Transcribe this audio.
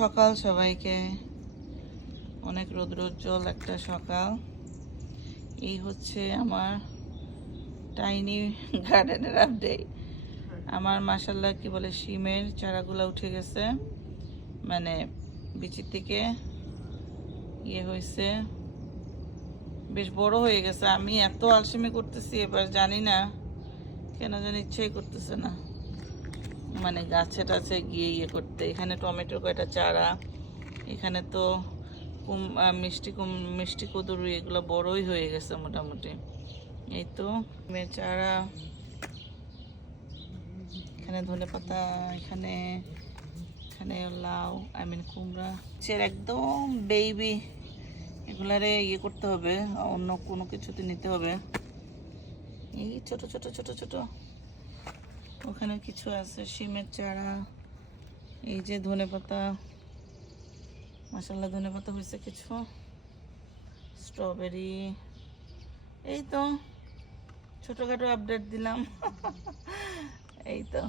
সকাল সবাইকে, অনেক রৌদ্রোজ্জ্বল একটা সকাল। এই হচ্ছে আমার টাইনি গার্ডেনের আপডেট। আমার মাশাল্লাহ কি বলে শিমের চারাগুলো উঠে গেছে, মানে বিচি থেকে হয়েছে, বেশ বড় হয়ে গেছে। আমি এত আলসেমি করতেছি এবার, জানি না কেন জানি ইচ্ছাই করতেছে না মানে গাছে টাছে গিয়ে করতে। এখানে টমেটোর কয়টা চারা, এখানে তো মিষ্টি কুদুরু, এগুলো বড়ই হয়ে গেছে মোটামুটি। এই তো চারা, এখানে ধনেপাতা, এখানে এখানে লাউ, কুমড়া, একদম বেবি। এগুলারে করতে হবে, অন্য কোনো কিছুতে নিতে হবে। এই ছোট ছোট ছোট ছোট ওখানে কিছু আছে শিমের চারা। এই যে ধনেপাতা, মাশাআল্লাহ ধনেপাতা হয়েছে কিছু, স্ট্রবেরি। এই তো ছোটখাটো আপডেট দিলাম। এই তো।